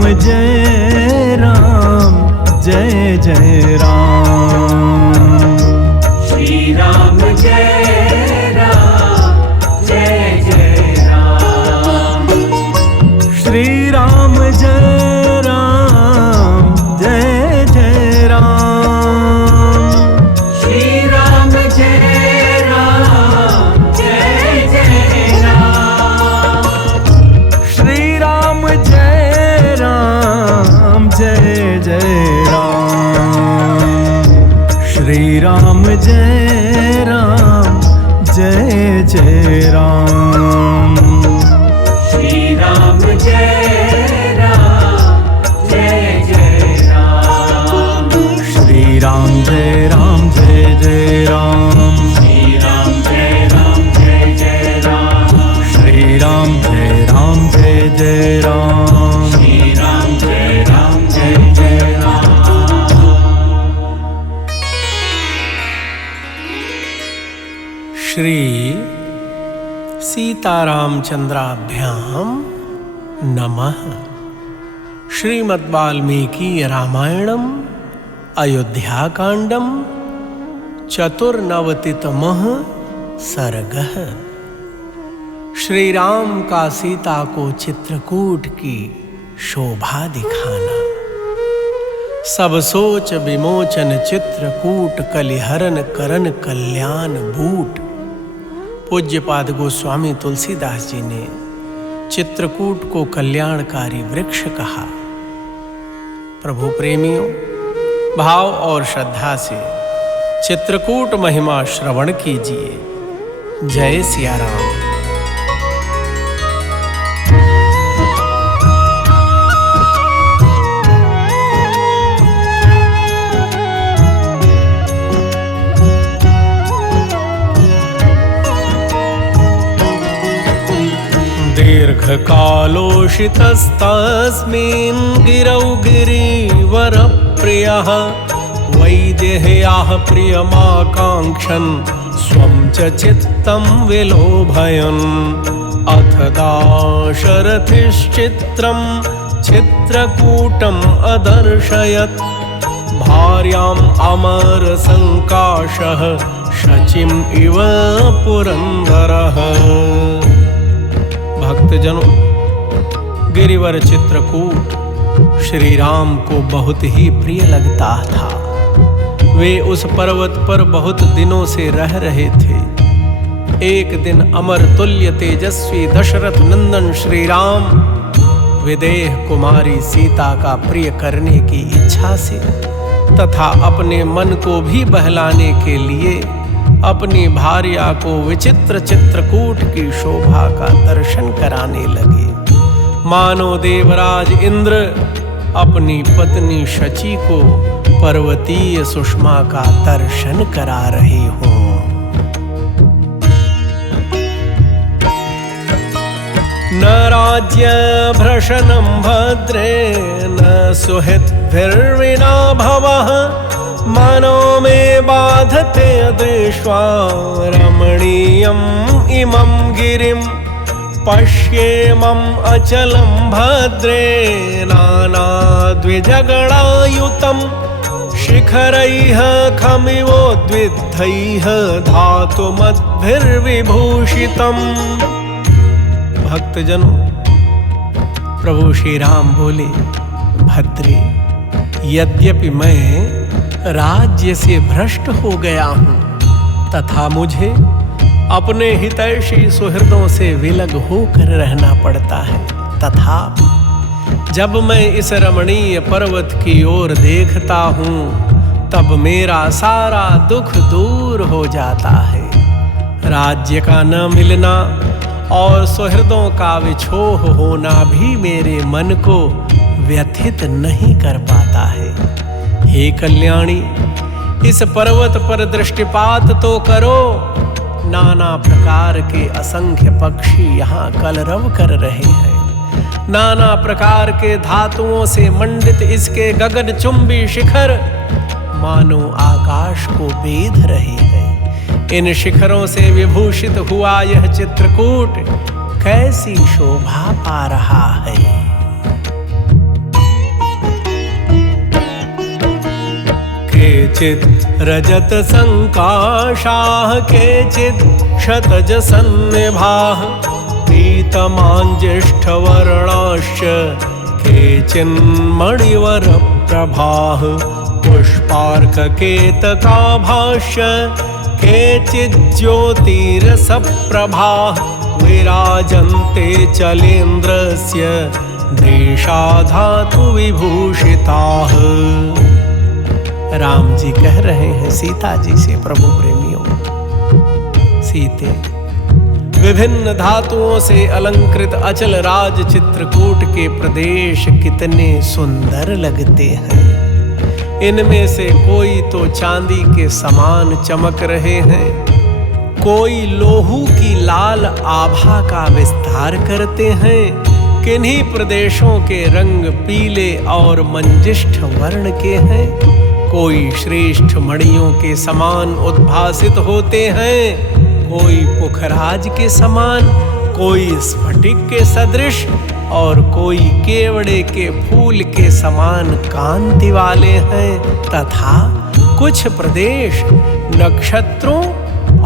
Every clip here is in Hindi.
राम जय राम जय जय राम। श्री राम जय राम जय जय राम। श्री राम जय राम जय जय राम। श्री राम जय राम जय जय राम। श्री राम जय राम जय जय राम। श्री राम जय राम जय जय राम। श्री राम जय राम जय जय राम। श्री राम जय राम जय जय राम। श्री राम जय राम जय जय राम। श्री राम जय राम जय जय राम। श्री राम जय राम जय जय राम। श्री सीतारामचंद्राभ्याम नमः। श्रीमद्वाल्मीकि रामायणम अयोध्याकांडम चतुर्नवतितमः सर्गः। श्री राम का सीता को चित्रकूट की शोभा दिखाना। सब सोच विमोचन चित्रकूट कलिहरन करन कल्याण बूट। पूज्यपाद गोस्वामी तुलसीदास जी ने चित्रकूट को कल्याणकारी वृक्ष कहा। प्रभु प्रेमियों, भाव और श्रद्धा से चित्रकूट महिमा श्रवण कीजिए। जय सिया राम। दीर्घकालोषितस्तस्मिन् गिरौ गिरिवरप्रियः वैदेह्याः प्रियमाकाङ्क्षन् स्वं च चित्तं विलोभयन्। अथ दाशरथिश्चित्रं चित्रकूटम् अदर्शयत्। भार्याम् अमरसङ्काशः शचीम् इव पुरन्दरः। भक्तजनों, गिरिवर चित्रकूट श्री राम को बहुत ही प्रिय लगता था। वे उस पर्वत पर बहुत दिनों से रह रहे थे। एक दिन अमर तुल्य तेजस्वी दशरथ नंदन श्री राम विदेह कुमारी सीता का प्रिय करने की इच्छा से तथा अपने मन को भी बहलाने के लिए अपनी भार्या को विचित्र चित्रकूट की शोभा का दर्शन कराने लगे। मानो देवराज इंद्र अपनी पत्नी शची को पर्वतीय सुषमा का दर्शन करा रहे हों। न राज्य भ्रशनं भद्रे न सुहृद्भिर्विना भवः। मनो मे बाधते दृष्ट्वा रमणीयम् इमं गिरिं। पश्येमम् अचलं भद्रे नानाद्विजगणायुतं। शिखरैः खमिवोद्विद्धैः धातुमद्भिर्विभूषितम्। भक्तजनों, प्रभु श्री राम बोले, भद्रे, यद्यपि मैं राज्य से भ्रष्ट हो गया हूं तथा मुझे अपने हितैषी सुहृदों से विलग होकर रहना पड़ता है, तथा जब मैं इस रमणीय पर्वत की ओर देखता हूं तब मेरा सारा दुख दूर हो जाता है। राज्य का न मिलना और सुहृदों का विछोह होना भी मेरे मन को व्यथित नहीं कर पाता है। हे कल्याणी, इस पर्वत पर दृष्टिपात तो करो। नाना प्रकार के असंख्य पक्षी यहाँ कलरव कर रहे हैं। नाना प्रकार के धातुओं से मंडित इसके गगनचुंबी शिखर मानो आकाश को बेध रहे हैं। इन शिखरों से विभूषित हुआ यह चित्रकूट कैसी शोभा पा रहा है। केचित् रजत संकाशाः केचित् क्षतज सन्निभाः पीतमाञ्जिष्ठवर्णाश्च केचिन्मणिवरप्रभाः पुष्पार्ककेतकाभाश्च केचिज्योतिरसप्रभाः विराजन्ते चलेन्द्रस्य दृशा धातु विभूषिताः। राम जी कह रहे हैं सीता जी से, प्रभु प्रेमियों, सीते विभिन्न धातुओं से अलंकृत अचल राज चित्रकूट के प्रदेश कितने सुंदर लगते हैं। इनमें से कोई तो चांदी के समान चमक रहे हैं, कोई लोहू की लाल आभा का विस्तार करते हैं, किन्हीं प्रदेशों के रंग पीले और मंजिष्ठ वर्ण के हैं, कोई श्रेष्ठ मणियों के समान उद्भासित होते हैं, कोई पुखराज के समान, कोई स्फटिक के सदृश और कोई केवड़े के फूल के समान कांति वाले हैं, तथा कुछ प्रदेश नक्षत्रों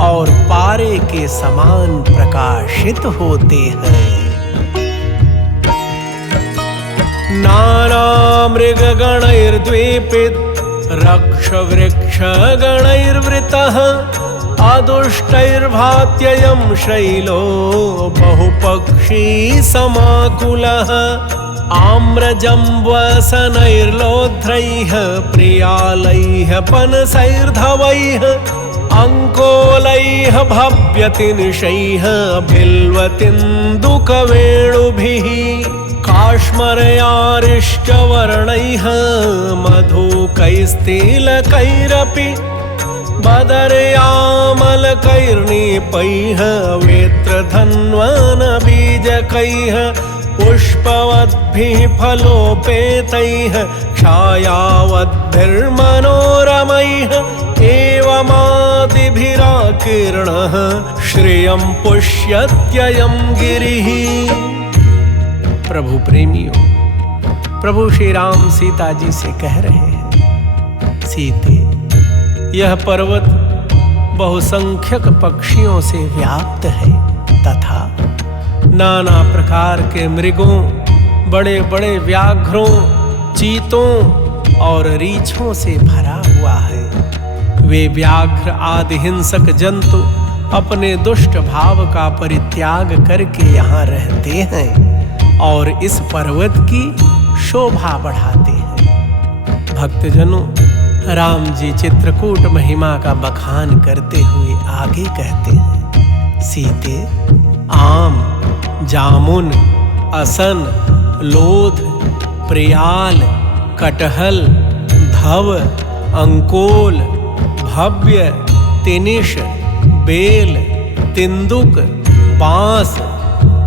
और पारे के समान प्रकाशित होते हैं। नाना मृग गणैर्द्वीपित रक्ष वृक्ष गणैर्वृतः अदुष्टैर्भात्ययं शैलो बहुपक्षी समाकुलः आम्रजम्बवसनैर्लोध्रैः प्रियालैः पनसैर्धवैः अंकोलैः भव्यतिनिशैः बिल्वतिन्दुकवेणुभिः काश्मरयारिष्टवर्णैः मधुकैस्तिलकैरपि बदर्यामलकैर्निपैः वेत्रधन्वनबीजकैः पुष्पवद्भिः फलोपेतैः छायावद्भिर्मनोरमैः एवमादिभिराकीर्णः श्रियं पुष्यत्ययं गिरिः। प्रभु प्रेमियों, प्रभु श्री राम सीता जी से कह रहे हैं, सीते, यह पर्वत बहुसंख्यक पक्षियों से व्याप्त है तथा नाना प्रकार के मृगों, बड़े बड़े व्याघ्रों, चीतों और रीछों से भरा हुआ है। वे व्याघ्र आदि हिंसक जंतु अपने दुष्ट भाव का परित्याग करके यहाँ रहते हैं और इस पर्वत की शोभा बढ़ाते हैं। भक्तजनों, राम जी चित्रकूट महिमा का बखान करते हुए आगे कहते हैं, सीते, आम, जामुन, असन, लोध, प्रियाल, कटहल, धव, अंकोल, भव्य, तिनिश, बेल, तिंदुक, बांस,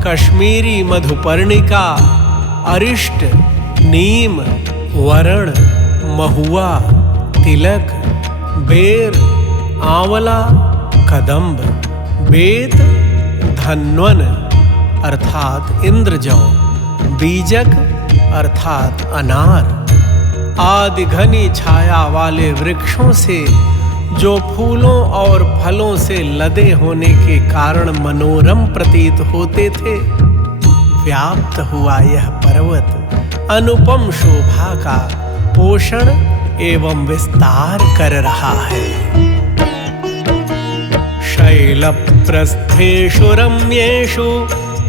कश्मीरी मधुपर्णिका, अरिष्ट, नीम, वरण, महुआ, तिलक, बेर, आंवला, कदम्ब, बेत, धन्वन अर्थात इंद्रजौ, बीजक अर्थात अनार आदि घनी छाया वाले वृक्षों से जो फूलों और फलों से लदे होने के कारण मनोरम प्रतीत होते थे, व्याप्त हुआ यह पर्वत अनुपम शोभा का पोषण एवं विस्तार कर रहा है। शैलप्रस्थेषु रम्येषु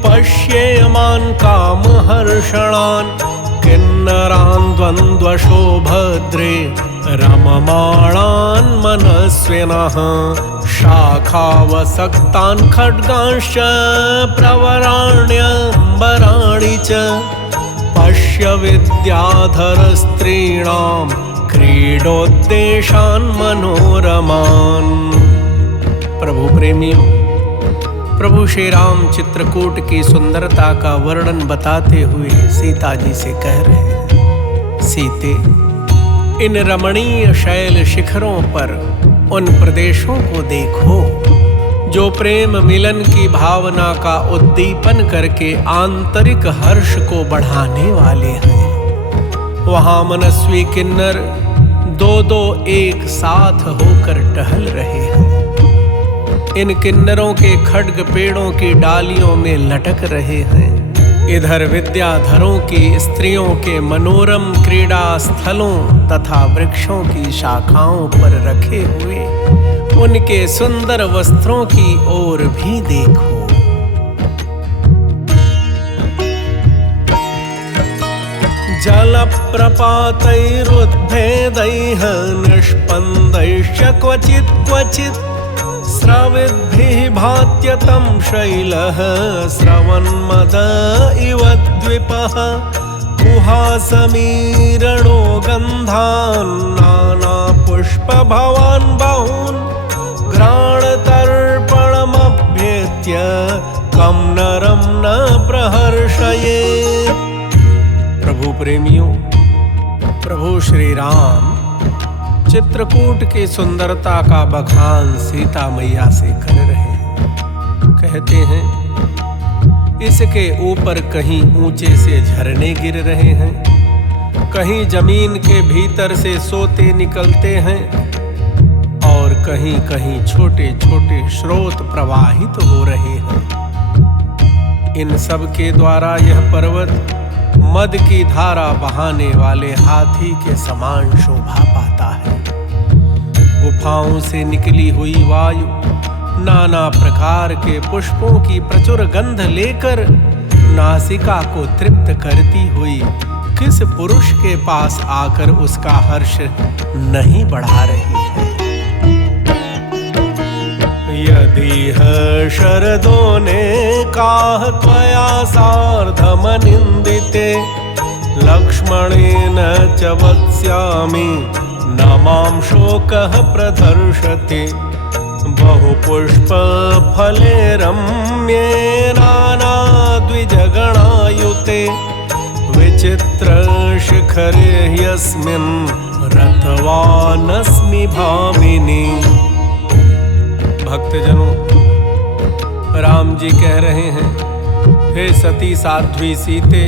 पश्येयमान् कामहर्षणान् किन्नरान् द्वन्द्वशोभद्रे रममाणान् मनस्विनः शाखावसक्तान् खड्गांश्च प्रवराण्यम्बराणि च पश्य विद्याधरस्त्रीणां क्रीडोद्देशान् मनोरमान्। प्रभु प्रेमियों, प्रभु श्री राम चित्रकूट की सुंदरता का वर्णन बताते हुए सीता जी से कह रहे हैं, सीते, इन रमणीय शैल शिखरों पर उन प्रदेशों को देखो जो प्रेम मिलन की भावना का उद्दीपन करके आंतरिक हर्ष को बढ़ाने वाले हैं। वहाँ मनस्वी किन्नर दो दो एक साथ होकर टहल रहे हैं। इन किन्नरों के खड्ग पेड़ों की डालियों में लटक रहे हैं। इधर विद्याधरों की स्त्रियों के मनोरम क्रीड़ा स्थलों तथा वृक्षों की शाखाओं पर रखे हुए उनके सुंदर वस्त्रों की ओर भी देखो। जल प्रपातैरुद्भेदैः निष्पन्दैश्च क्वचित् क्वचित् स्रविद्भिः भात्यतं शैलः स्रवन्मद इव द्विपः कुहासमीरणो गन्धान् नानापुष्पभवान् बहून् घ्राणतर्पणमभ्येत्य कं नरं न प्रहर्षयेत्। प्रभु प्रेमियों, प्रभु श्री राम चित्रकूट की सुंदरता का बखान सीता मैया से कर रहे हैं। कहते हैं इसके ऊपर कहीं ऊंचे से झरने गिर रहे हैं, कहीं जमीन के भीतर से सोते निकलते हैं और कहीं कहीं छोटे छोटे स्रोत प्रवाहित हो रहे हैं। इन सब के द्वारा यह पर्वत मद की धारा बहाने वाले हाथी के समान शोभा पाता है। गुफाओं से निकली हुई वायु नाना प्रकार के पुष्पों की प्रचुर गंध लेकर नासिका को तृप्त करती हुई किस पुरुष के पास आकर उसका हर्ष नहीं बढ़ा रही है। यदि शरदो ने काह त्वया सार्धमनिन्दिते लक्ष्मणेन च वक्ष्यामि न मां शोकः प्रदर्शते बहुपुष्पफले रम्ये नानाद्विजगणायुते विचित्रशिखरे यस्मिन् रथवानस्मि भामिनी। भक्तजनों, राम जी कह रहे हैं, हे सती साध्वी सीते,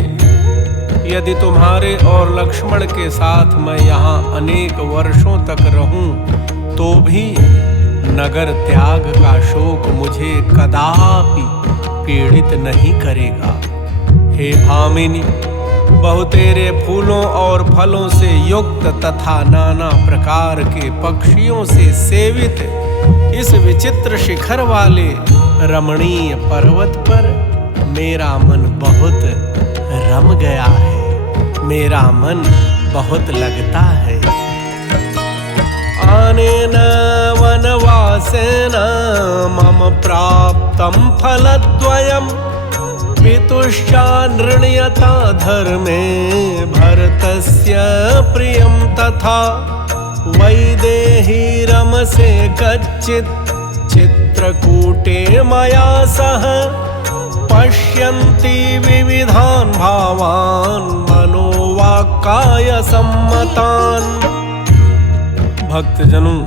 यदि तुम्हारे और लक्ष्मण के साथ मैं यहाँ अनेक वर्षों तक रहूं तो भी नगर त्याग का शोक मुझे कदापि पीड़ित नहीं करेगा। हे भामिनी, बहुतेरे फूलों और फलों से युक्त तथा नाना प्रकार के पक्षियों से सेवित इस विचित्र शिखर वाले रमणीय पर्वत पर मेरा मन बहुत रम गया है, मेरा मन बहुत लगता है। आनेन वनवासेन मम प्राप्तं फलद्वयं पितुश्चा नृण्यता धर्मे भरतस्य प्रियं तथा वैदेही रमसे कच्चित् चित्रकूटे मया सह पश्यन्ति विविधान् भावान् मनोवाक्काय सम्मतान्। भक्तजनों,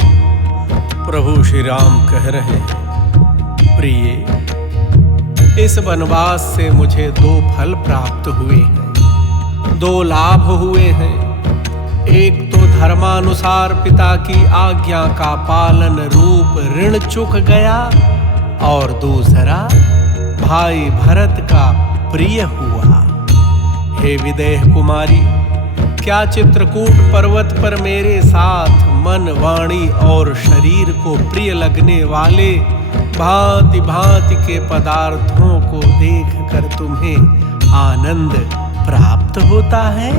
प्रभु श्री राम कह रहे हैं, प्रिय, इस वनवास से मुझे दो फल प्राप्त हुए हैं, दो लाभ हुए हैं। एक तो धर्मानुसार पिता की आज्ञा का पालन रूप ऋण चुक गया और दूसरा भाई भरत का प्रिय हुआ। हे विदेह कुमारी, क्या चित्रकूट पर्वत पर मेरे साथ मन, वाणी और शरीर को प्रिय लगने वाले भांति भांति के पदार्थों को देखकर तुम्हें आनंद प्राप्त होता है?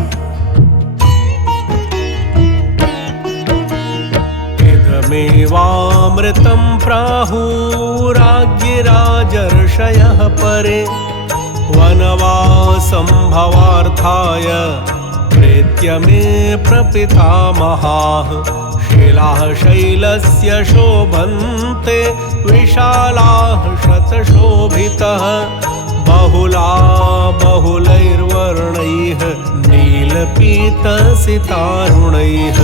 इदमेवामृतं प्राहुराज्ञिराजर्षयः परे वनवासं भवार्थाय प्रेत्य मे प्रपितामहाः। शिलाः शैलस्य शोभन्ते विशालाः शतशोभितः बहुला बहुलैर्वर्णैः नीलपीतसितारुणैः।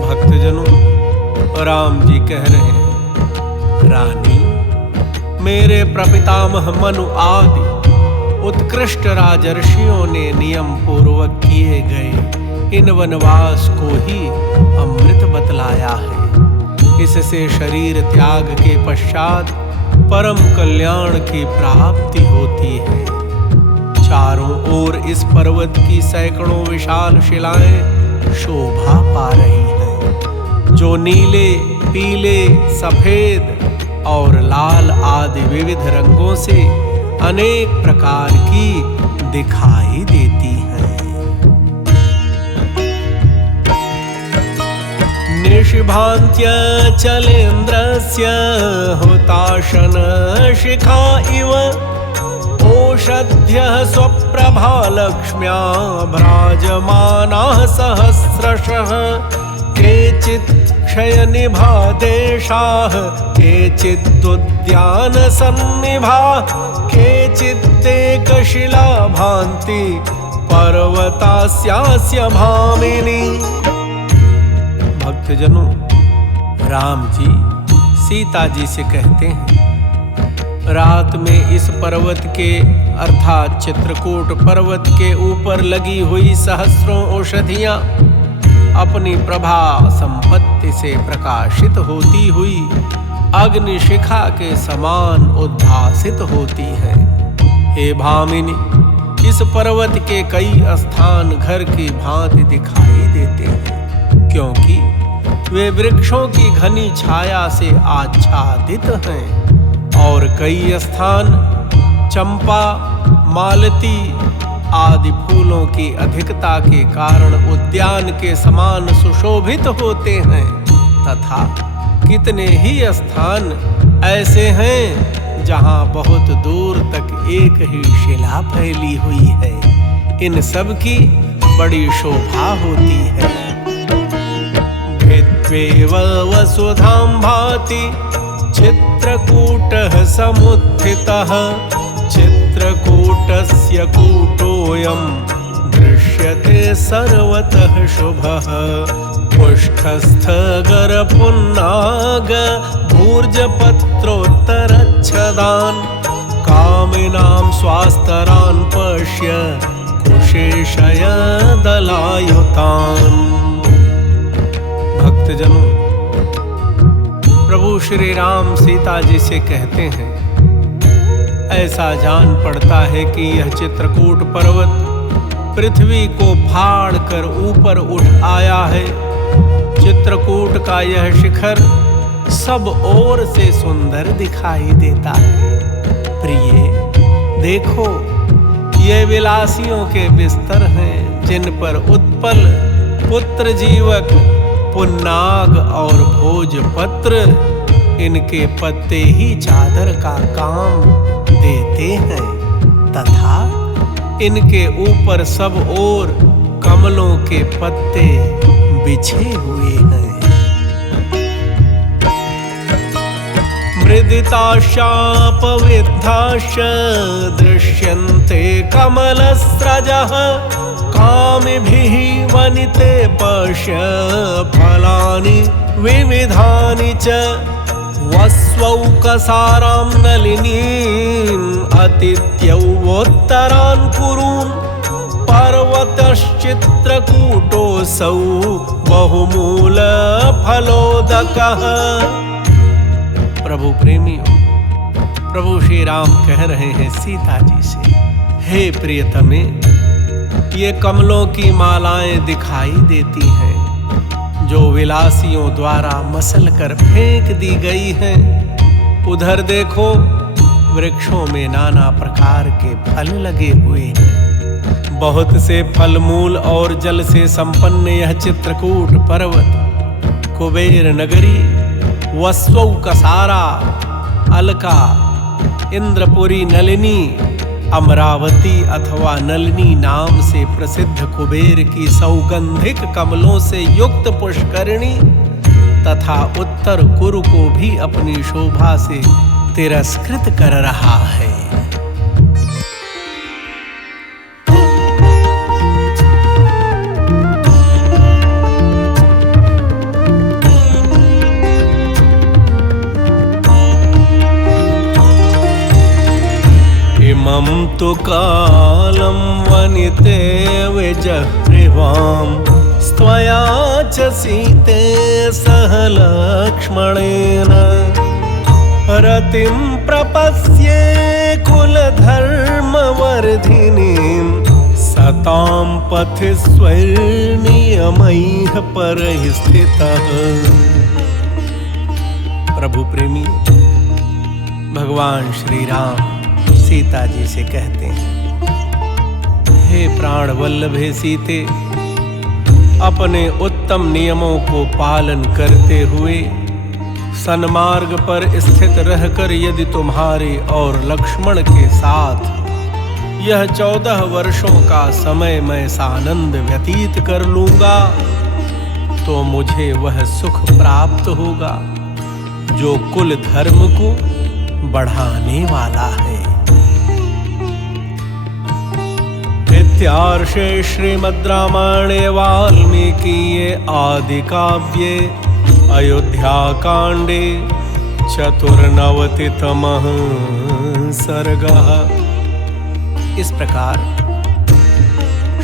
भक्तजनों, राम जी कह रहे हैं, रानी, मेरे प्रपितामह मनु आदि उत्कृष्ट राजर्षियों ने नियम पूर्वक किए गए इन वनवास को ही अमृत बतलाया है। इससे शरीर त्याग के पश्चात परम कल्याण की प्राप्ति होती है। चारों ओर इस पर्वत की सैकड़ों विशाल शिलाएं शोभा पा रही हैं, जो नीले, पीले, सफेद और लाल आदि विविध रंगों से अनेक प्रकार की दिखाई देती हैं। निशिभान्त्य चलेन्द्रस्य हुताशन शिखा इव ओषध्यः स्वप्रभा लक्ष्म्या भ्राजमानाः सहस्रशः। केचित् क्षयनिभा देशाः केचिदुद्यान सन्निभा केचिदेकशिला भान्ति पर्वतास्यास्य भामिनी। भक्तजनों, राम जी सीता जी से कहते हैं, रात में इस पर्वत के अर्थात चित्रकूट पर्वत के ऊपर लगी हुई सहस्रों औषधियां अपनी प्रभा संपत्ति से प्रकाशित होती हुई अग्निशिखा के समान उद्भासित होती हैं। हे भामिनी, इस पर्वत के कई स्थान घर की भांति दिखाई देते हैं, क्योंकि वे वृक्षों की घनी छाया से आच्छादित हैं और कई स्थान चंपा, मालती आदि फूलों की अधिकता के कारण उद्यान के समान सुशोभित होते हैं, तथा कितने ही स्थान ऐसे हैं जहां बहुत दूर तक एक ही शिला फैली हुई है। इन सब की बड़ी शोभा होती है। भेद्वेव वसुधां भाति चित्रकूटः समुत्थितः। चित्रकूटस्य कूटोऽयं दृश्यते सर्वतः शुभः। पुष्ठस्थगरपुन्नाग भूर्जपत्रोत्तरच्छदान् कामिनां स्वास्तरान् पश्य कुशेशयदलायुतान्। भक्तजनों, प्रभु श्री राम सीता जी से कहते हैं, ऐसा जान पड़ता है कि यह चित्रकूट पर्वत पृथ्वी को फाड़ कर ऊपर उठ आया है। चित्रकूट का यह शिखर सब ओर से सुंदर दिखाई देता है। प्रिय, देखो, ये विलासियों के बिस्तर हैं, जिन पर उत्पल, पुत्र जीवक, पुन्नाग और भोजपत्र इनके पत्ते ही चादर का काम देते हैं, तथा इनके ऊपर सब ओर कमलों के पत्ते बिछे हुए हैं। मृदिताशापविद्धाश्च दृश्यन्ते कमलस्रजः। कामिभिः वनिते पश्य फलानि विविधानि च। वस्वौकसारां नलिनीम् अतिथ्यौवोत्तरान् कुरून्। पर्वतश्चित्रकूटोऽसौ बहुमूलफलोदकः। प्रभु प्रेमियों, प्रभु श्री राम कह रहे हैं सीता जी से, हे प्रियतमे, ये कमलों की मालाएं दिखाई देती हैं, जो विलासियों द्वारा मसल कर फेंक दी गई हैं। उधर देखो, वृक्षों में नाना प्रकार के फल लगे हुए हैं। बहुत से फलमूल और जल से संपन्न यह चित्रकूट पर्वत कुबेर नगरी, वस्वौकसारा, अलका, इंद्रपुरी, नलिनी, अमरावती अथवा नलिनी नाम से प्रसिद्ध कुबेर की सौगंधिक कमलों से युक्त पुष्करिणी तथा उत्तर कुरु को भी अपनी शोभा से तिरस्कृत कर रहा है। इमं तु कालं वनिते विजह्रिवां स्त्वया च सीते सह लक्ष्मणेन रतिं प्रपश्ये कुलधर्मवर्धिनीं सतां पथि स्वैर्नियमैः परैः स्थितः। प्रभु प्रेमी भगवान श्री राम सीता जी से कहते हैं, हे प्राण वल्लभे सीते, अपने उत्तम नियमों को पालन करते हुए सन्मार्ग पर स्थित रहकर यदि तुम्हारे और लक्ष्मण के साथ यह 14 वर्षों का समय मैं सानंद व्यतीत कर लूंगा तो मुझे वह सुख प्राप्त होगा जो कुल धर्म को बढ़ाने वाला है। इत्यार्षे श्रीमद् रामायणे वाल्मीकीये आदि काव्ये अयोध्याकांडे 94तमः सर्गः। इस प्रकार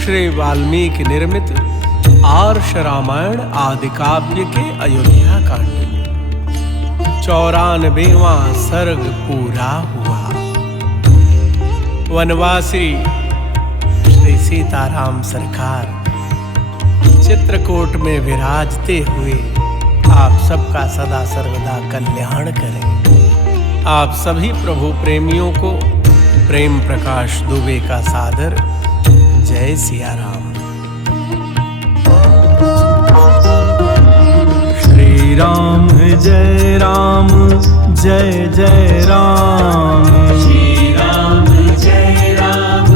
श्री वाल्मीकि निर्मित आर्ष रामायण आदि काव्य के अयोध्या कांड में 94वां सर्ग पूरा हुआ। वनवासी श्री सीताराम सरकार चित्रकूट में विराजते हुए आप सबका सदा सर्वदा कल्याण करें। आप सभी प्रभु प्रेमियों को प्रेम प्रकाश दुबे का सादर जय सिया राम। श्री राम जय राम जय जय राम। श्री राम जय राम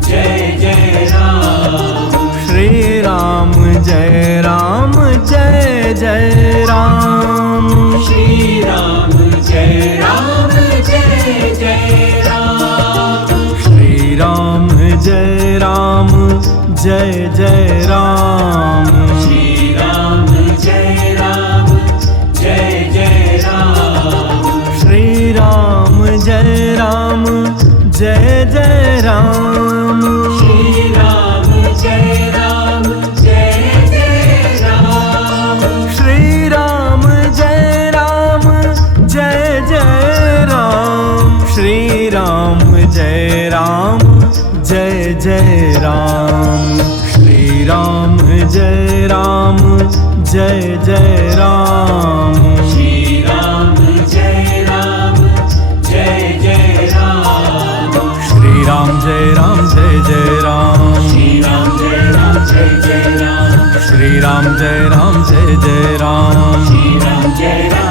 जय जय राम। श्री राम जय राम जय जय राम। श्री राम जय राम जय जय राम। श्री राम जय राम जय जय राम। श्री राम जय राम जय जय राम। श्री राम जय राम जय जय राम। श्री राम जय राम जय जय राम। श्री राम जय राम जय जय राम। श्री राम जय राम जय जय राम। श्री राम जय राम जय जय राम। श्री राम जय राम जय जय राम। श्री राम जय राम जय जय राम। श्री राम जय राम जय जय राम। श्री राम जय राम जय जय राम। श्री राम जय राम